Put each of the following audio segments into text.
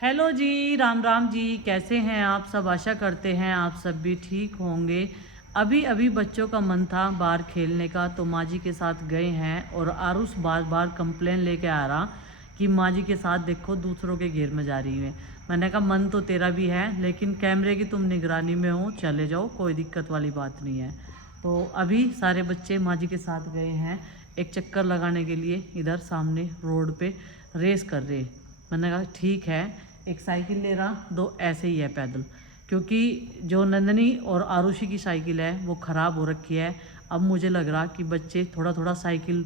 Hello जी, राम राम जी। कैसे हैं आप सब? आशा करते हैं आप सब भी ठीक होंगे। अभी अभी बच्चों का मन था बाहर खेलने का, तो माँ जी के साथ गए हैं और आरुष बार बार कंप्लेन लेके आ रहा कि माँ जी के साथ देखो दूसरों के घेर में जा रही है। मैंने कहा मन तो तेरा भी है, लेकिन कैमरे की तुम निगरानी में हो, चले जाओ, कोई दिक्कत वाली बात नहीं है। तो अभी सारे बच्चे माँ जी के साथ गए हैं एक चक्कर लगाने के लिए, इधर सामने रोड पे रेस कर रहे। मैंने कहा ठीक है, एक साइकिल ले रहा, दो ऐसे ही है पैदल, क्योंकि जो नंदनी और आरुषि की साइकिल है वो ख़राब हो रखी है। अब मुझे लग रहा कि बच्चे थोड़ा थोड़ा साइकिल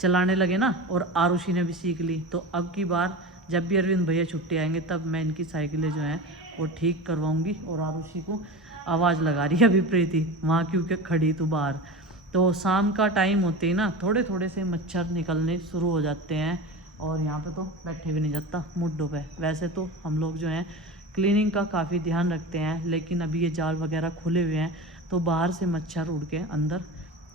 चलाने लगे ना, और आरुषि ने भी सीख ली, तो अब की बार जब भी अरविंद भैया छुट्टी आएंगे तब मैं इनकी साइकिलें जो हैं वो ठीक करवाऊंगी। और आरुषि को आवाज़ लगा रही है अभी प्रीति, वहाँ क्योंकि खड़ी तो बाहर। तो शाम का टाइम होते ही ना थोड़े थोड़े से मच्छर निकलने शुरू हो जाते हैं, और यहाँ पे तो बैठे भी नहीं जाता मुड्ढों पे। वैसे तो हम लोग जो हैं क्लीनिंग का काफ़ी ध्यान रखते हैं, लेकिन अभी ये जाल वगैरह खुले हुए हैं तो बाहर से मच्छर उड़ के अंदर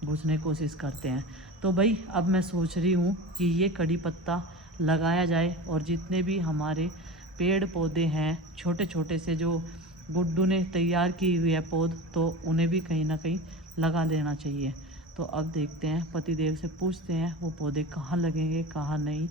घुसने की कोशिश करते हैं। तो भाई अब मैं सोच रही हूँ कि ये कड़ी पत्ता लगाया जाए, और जितने भी हमारे पेड़ पौधे हैं छोटे छोटे से जो गुड्डू ने तैयार की हुई है पौध, तो उन्हें भी कहीं ना कहीं लगा देना चाहिए। तो अब देखते हैं, पतिदेव से पूछते हैं वो पौधे कहाँ लगेंगे कहाँ नहीं,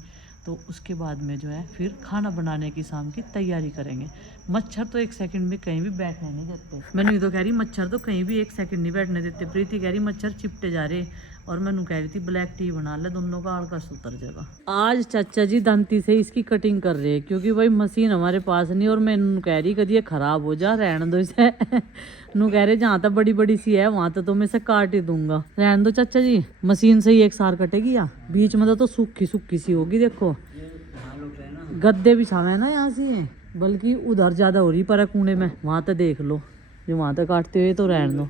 तो उसके बाद में जो है फिर खाना बनाने की शाम की तैयारी करेंगे। मच्छर तो एक सेकंड में कहीं भी बैठने नहीं देते। मैंने तो कह रही मच्छर तो कहीं भी एक सेकंड नहीं बैठने देते। प्रीति कह रही मच्छर चिपटे जा रहे, और मैंने कह रही थी ब्लैक टी बना ले, दोनों का आड़का उतर जाएगा। आज चाचा जी दांती से इसकी कटिंग कर रहे हैं, क्योंकि भाई मशीन हमारे पास नहीं, और मैं कह रही कभी ये खराब हो जा, रहने दो इसे। नू कह रहे जहाँ तक बड़ी बड़ी सी है वहां तो मैं इसे काट ही दूंगा, रहने दो चाचा जी, मशीन से ही एक सार कटेगी। या बीच में तो सूखी सूखी सी होगी, देखो गद्दे बिछावे है ना यहाँ से, बल्कि उधर ज्यादा हो रही पर कूड़े में, वहां तक देख लो, जो वहां तक काटते हुए तो रहने दो,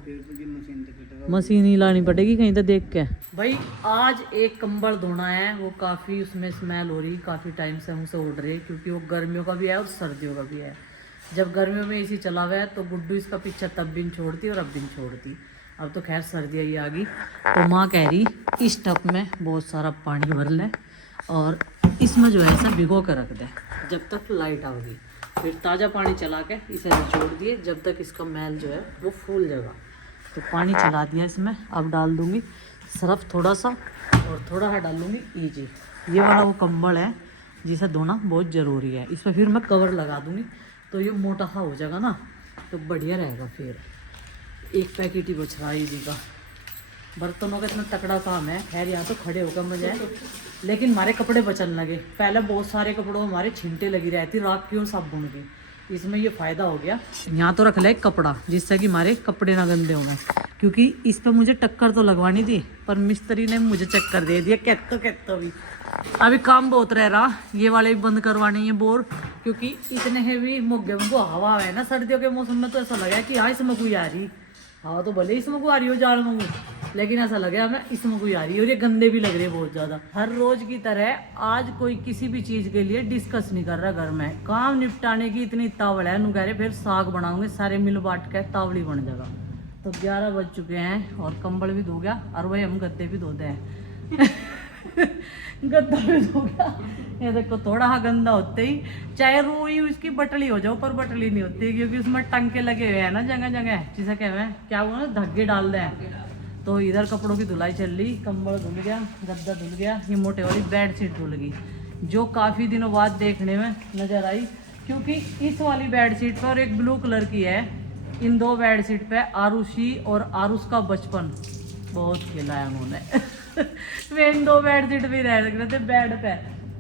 मशीन ही लानी पड़ेगी कहीं तो देख के। भाई आज एक कंबल धोना है, वो काफ़ी उसमें स्मेल हो रही, काफ़ी टाइम से हमसे उड़ रही है, क्योंकि वो गर्मियों का भी है और सर्दियों का भी है। जब गर्मियों में एसी चला हुआ है तो गुड्डू इसका पीछा तब भी नहीं छोड़ती और अब भी नहीं छोड़ती। अब तो खैर सर्दियाँ ही आ गई, तो माँ कह रही इस टब में बहुत सारा पानी भर लें और इसमें जो है ऐसा भिगो कर रख दें जब तक लाइट आओगी, फिर ताज़ा पानी चला के इसे निचोड़ दिए जब तक इसका मैल जो है वो फूल जाएगा। तो पानी चला दिया इसमें, अब डाल दूंगी सर्फ थोड़ा सा, और थोड़ा सा डालूंगी ईजी। ये वाला वो कंबल है जिसे धोना बहुत ज़रूरी है। इस पर फिर मैं कवर लगा दूंगी, तो ये मोटा सा हो जाएगा ना, तो बढ़िया रहेगा। फिर एक पैकेट ही बच रहा है ईजी का। बर्तनों का इतना तकड़ा काम है, खैर यहाँ तो खड़े होकर मजा है, लेकिन हमारे कपड़े बचने लगे। पहले बहुत सारे कपड़ों में हमारे छिंटे लगी रहती राख की और साबुन की, इसमें ये फ़ायदा हो गया। यहाँ तो रख ले एक कपड़ा जिससे कि हमारे कपड़े ना गंदे होंगे, क्योंकि इस पर मुझे टक्कर तो लगवानी थी, पर मिस्त्री ने मुझे चक्कर दे दिया। कहता भी अभी काम बहुत रह रहा, ये वाले भी बंद करवाने हैं बोर, क्योंकि इतने हैवी मोगे में वो हवा है ना सर्दियों के मौसम में, तो ऐसा लगा कि हाँ इसमें कोई आ रही, हाँ तो भले इसमें कोई आ रही हो जाल में, लेकिन ऐसा लगा हमें इसमें कोई आ रही है, और ये गंदे भी लग रहे हैं बहुत ज़्यादा। हर रोज की तरह आज कोई किसी भी चीज़ के लिए डिस्कस नहीं कर रहा, घर में काम निपटाने की इतनी तावड़ है। कह रहे फिर साग बनाओगे, सारे मिल बांट के तावड़ी बन जाएगा। तो 11 बज चुके हैं और कंबल भी धो गया, और वही हम गद्दे भी धोते हैं। गद्दा भी धो गया। ये देखो थोड़ा सा गंदा होते ही, चाहे रोई उसकी बटली हो जाओ, पर बटली नहीं होती, क्योंकि उसमें टंके लगे हुए हैं ना जगह जगह, जिसे कहते हैं क्या हुआ ना, धागे डाल दें। तो इधर कपड़ों की धुलाई चल रही, कंबल धुल गया, गद्दा धुल गया, ये मोटे वाली बेडशीट धुल गई, जो काफ़ी दिनों बाद देखने में नज़र आई, क्योंकि इस वाली बेडशीट पर एक ब्लू कलर की है। इन दो बेडशीट पे आरुषि और आरुष का बचपन बहुत खेला है उन्होंने। वे इन दो बेडशीट भी रह रहे थे,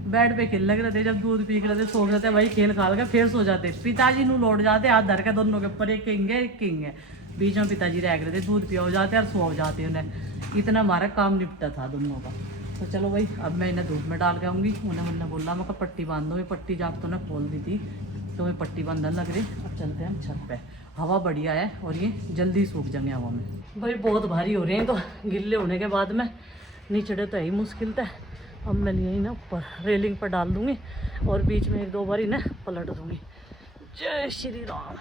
बेड पे खेल लग रहे थे, जब दूध पी रहे थे, सो रहे थे भाई, खेल खाल के फिर सो जाते। पिताजी नू लौट जाते हाथ धर के दोनों के ऊपर, एक किंग है, बीच में पिताजी रह गए थे, दूध पिया हो जाते और सो जाते उन्हें। इतना हमारा काम निपटा था दोनों का। तो चलो भाई अब मैं इन्हें धूप में डाल के आऊँगी। उन्हें बोला मैं पट्टी बांध दो, पट्टी जाप तो उन्हें खोल दी थी, तो मैं पट्टी बांधने लग रही। अब चलते हैं हम छत पे, हवा बढ़िया है और ये जल्दी सूख जाएंगे हवा में। भाई बहुत भारी हो रहे हैं, तो गिल्ले होने के बाद में नीचे तो ही मुश्किल था। अब मैं यही ना ऊपर रेलिंग पर डाल दूँगी, और बीच में एक दो बार इन्हें पलट दूँगी। जय श्री राम।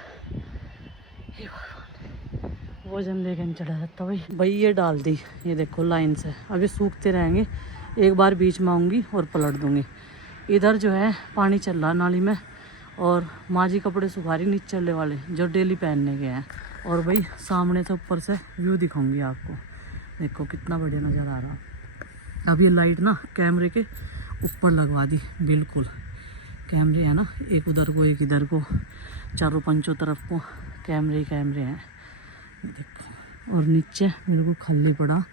वजन लेके चढ़ा जाता भाई ये डाल दी, ये देखो लाइन से, अभी सूखते रहेंगे। एक बार बीच में आऊँगी और पलट दूँगी। इधर जो है पानी चल रहा नाली में, और माँ जी कपड़े सुखा रही नीचे वाले जो डेली पहनने के हैं। और भाई सामने से ऊपर से व्यू दिखाऊंगी आपको, देखो कितना बढ़िया नज़र आ रहा। अब ये लाइट ना कैमरे के ऊपर लगवा दी, बिल्कुल कैमरे हैं ना, एक उधर को एक इधर को, चारों पंचों तरफ को कैमरे ही कैमरे हैं, देखो। और नीचे बिल्कुल खाली पड़ा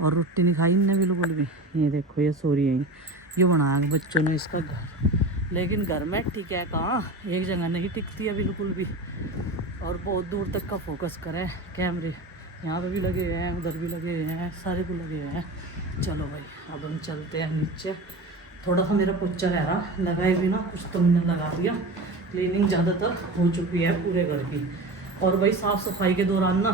और रोटी नहीं खाई इनने बिल्कुल भी। ये देखो ये सो रही है, ये बनाया बच्चों ने इसका घर, लेकिन घर में टिक है कहाँ, एक जगह नहीं टिकती है बिल्कुल भी। और बहुत दूर तक का फोकस करे कैमरे, यहाँ पे भी लगे हुए हैं, उधर भी लगे हुए हैं, सारे को लगे हुए हैं। चलो भाई अब हम चलते हैं नीचे। थोड़ा सा मेरा पोचा रह रहा, लगाए भी ना कुछ तो मैंने लगा दिया। क्लीनिंग ज़्यादातर हो चुकी है पूरे घर की। और भाई साफ़ सफाई के दौरान ना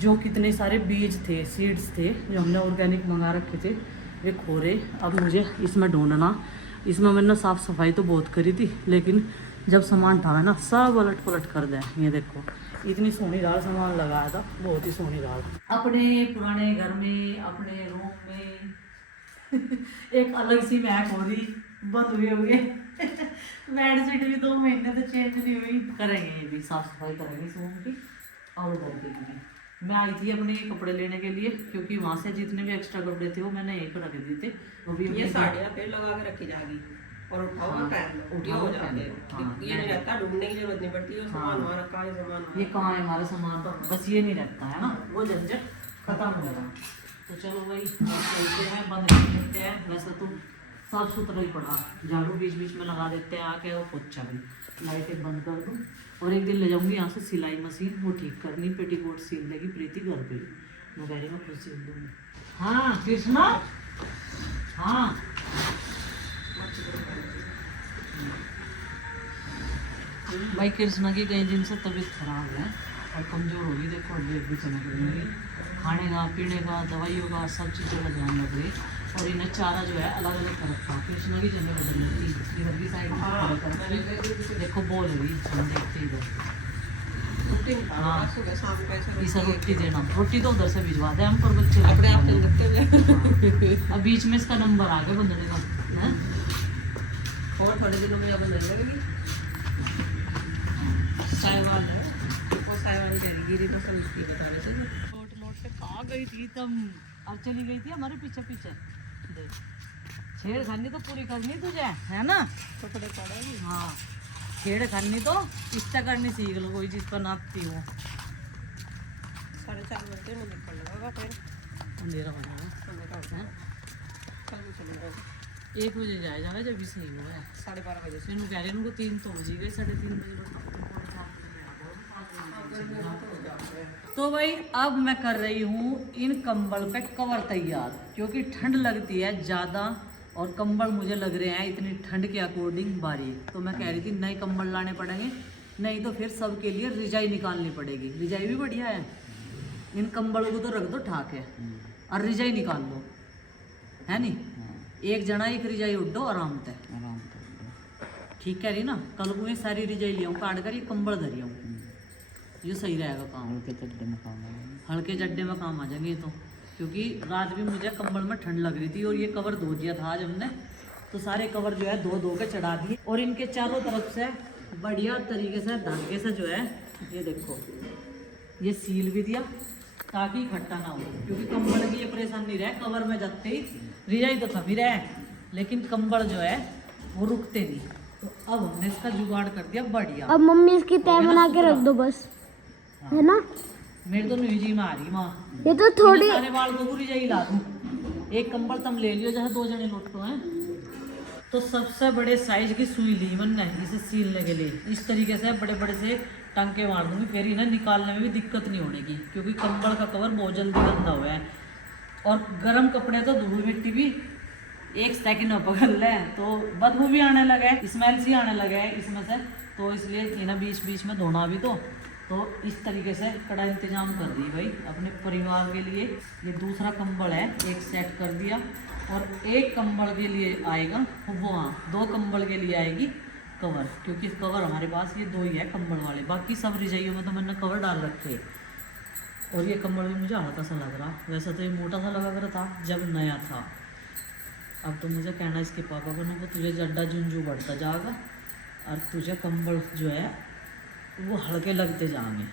जो कितने सारे बीज थे, सीड्स थे जो हमने ऑर्गेनिक मंगा रखे थे, वे खोरे। अब मुझे इसमें ढूंढना, इसमें मैंने साफ़ सफाई तो बहुत करी थी, लेकिन जब सामान था ना सब अलट पलट कर दें। ये देखो इतनी सोनी दाल सामान लगाया था, बहुत ही सोनी दाल। अपने पुराने घर में, अपने रूम में एक अलग सी महक हो रही, बंद हुए हुए बेडशीट भी 2 महीने से चेंज नहीं हुई। करेंगे ये भी साफ सफाई करेंगे इस रूम की। और उधर के लिए मैं आई थी अपने कपड़े लेने के लिए, क्योंकि वहाँ से जितने भी एक्स्ट्रा कपड़े थे वो मैंने यहीं पर रख दिए थे। वो भी ये साड़ियाँ फिर लगा के रखी जाएगी और उठाओ और पहन लो, उठिया हो जाते हैं। ये नहीं रहता, ढूंढने की जरूरत नहीं पड़ती, वो सामान वहाँ रखा है, सामान ये कहाँ है हमारा सामान, बस ये नहीं रहता है ना, वो झंझट खत्म हो गया। तो चलो भाई चलते हैं, बंद कर देते हैं। वैसे तो साफ सुथरा ही पड़ा, झाड़ू बीच बीच में लगा देते हैं आके, और पोछा भी। लाइटें बंद कर दूँ और एक दिन ले जाऊंगी यहाँ से सिलाई मशीन, वो ठीक करनी, पेटीकोट सिल लेगी प्रीति घर पे, मैं कह रही हूँ खुद सिल दूँगी। हाँ कृष्णा, हाँ भाई कृष्णा की कई दिन से तबीयत खराब है और कमज़ोर होगी, देखो डेट भी चमक रही है। खाने का, पीने का, दवाइयों का, सब चीज़ों का ध्यान रख रही। और इन्हें चारा जो है अलग अलग तरफ का, कृष्णा की जगह बदल रही थी, इधर की साइड में देखो बोल रही, हम देखते इधर। हाँ इसे रोटी देना, रोटी तो उधर से भिजवा दे हम, पर बच्चे अपने आप लगते हुए अब बीच में इसका नंबर आ गया बंदने का है। और थोड़े दिनों में अब ले लगेगी साहिवाल है, वो साहिवाल जाएगी गिरी तो सब उसकी बता रहे थे। नोट नोट पे कहाँ गई थी तुम, अब चली गई थी हमारे पीछे पीछे। देख छेड़खानी तो पूरी करनी तुझे है ना, कपड़े पड़ेगी। हाँ छेड़खानी तो इतना करनी सीख लो, कोई चीज़ पर नापती हो। 4:30 बजे में निकल लगेगा, फिर अंधेरा हो जाएगा, कल भी चलेगा। 1 बजे जाए जाना जब भी सही हुआ है। 12:30 बजे से इनको कह रहे हैं, उनको 3 तो बजी गई, 3:30 बजे। तो भाई अब मैं कर रही हूँ इन कंबल पे कवर तैयार, क्योंकि ठंड लगती है ज़्यादा और कंबल मुझे लग रहे हैं इतनी ठंड के अकॉर्डिंग बारीक। तो मैं कह रही थी नए कंबल लाने पड़ेंगे, नहीं तो फिर सबके लिए रिजाई निकालनी पड़ेगी। रिजाई भी बढ़िया है, इन कंबल को तो रख दो ठाक है और रिजाई निकाल लो, है नहीं? एक जना एक रिजाई उठ दो आराम से, ठीक कह रही ना। कल को ये सारी रिजाई ले आऊँ काट कर, ये कंबल धरी आऊँ, ये सही रहेगा काम। हल्के चड्डे में काम आ जाएंगे तो, क्योंकि रात भी मुझे कंबल में ठंड लग रही थी और ये कवर धो दिया था आज हमने, तो सारे कवर जो है धो के चढ़ा दिए। और इनके चारों तरफ से बढ़िया तरीके से धागे से जो है ये देखो ये सील भी दिया ताकि इकट्ठा ना हो, क्योंकि कंबल की ये परेशानी रहे। कवर में जाते ही रिजाई तो थपी रहे, लेकिन कंबल जो है वो रुकते नहीं। तो अब हमने इसका जुगाड़ कर दिया बढ़िया। अब मम्मी इसकी तय बना के रख दो बस, है ना? मेरे तो न्यूजी में आ रही माँ, ये तो थोड़ी सारे बाल को पूरी जाई ला दूं। एक कंबल तुम ले लियो जहाँ 2 जने लौटते हैं। तो सबसे बड़े साइज की सुई ली मैंने इसे सीलने के लिए। इस तरीके से बड़े बड़े से टांके मार दूंगी, फिर इन्हें निकालने में भी दिक्कत नहीं होगी, क्योंकि कंबल का कवर बहुत जल्दी गंदा हुआ है। और गर्म कपड़े तो धूल मिट्टी भी 1 सेकंड में पकड़ ले, तो बदबू भी आने लगे, स्मेल सी आने लगे इसमें से। तो इसलिए इन्हें बीच बीच में धोना भी तो इस तरीके से कड़ा इंतजाम कर दी भाई अपने परिवार के लिए। ये दूसरा कंबल है, एक सेट कर दिया। और एक कंबल के लिए आएगा वो, हाँ 2 कंबल के लिए आएगी कवर, क्योंकि कवर हमारे पास ये 2 ही है कंबल वाले, बाकी सब रजाइयों में तो मैंने कवर डाल रखे। और ये कंबल भी मुझे हल्का सा लग रहा, वैसे तो ये मोटा सा लगा कर था जब नया था। अब तो मुझे कहना इसके पापा को ना, तुझे जड्डा झुंझू बढ़ता जाएगा, और तुझे कंबल जो है वो हल्के लगते जाएंगे।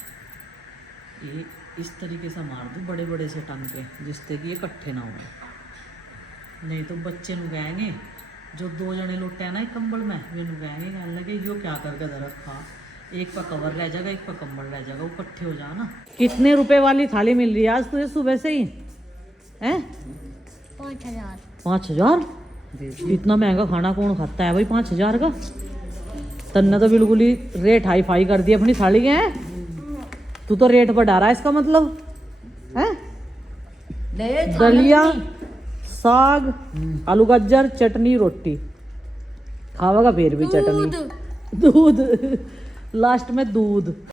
ये इस तरीके से मार दूँ बड़े बड़े से टंग के, जिससे कि ये इकट्ठे ना हो। नहीं तो बच्चे नु कहेंगे, जो 2 जने लुटे हैं ना एक कंबल में, वे नु कहेंगे, कहने लगे यो क्या करके दे रखा, एक पर कवर रह जाएगा, एक पर कंबल रह जाएगा, वो इकट्ठे हो जाए ना। कितने रुपए वाली थाली मिल रही है आज तुझे सुबह से ही हैं? 5,000। 5,000? इतना महंगा खाना कौन खाता है भाई 5,000 का? तन्ने तो बिल्कुल ही रेट हाई फाई कर दी अपनी थाली के। हैं तू तो रेट बढ़ा रहा है इसका मतलब है? दलिया, साग, आलू गाजर, चटनी, रोटी खावेगा फिर भी चटनी, दूध लास्ट में दूध।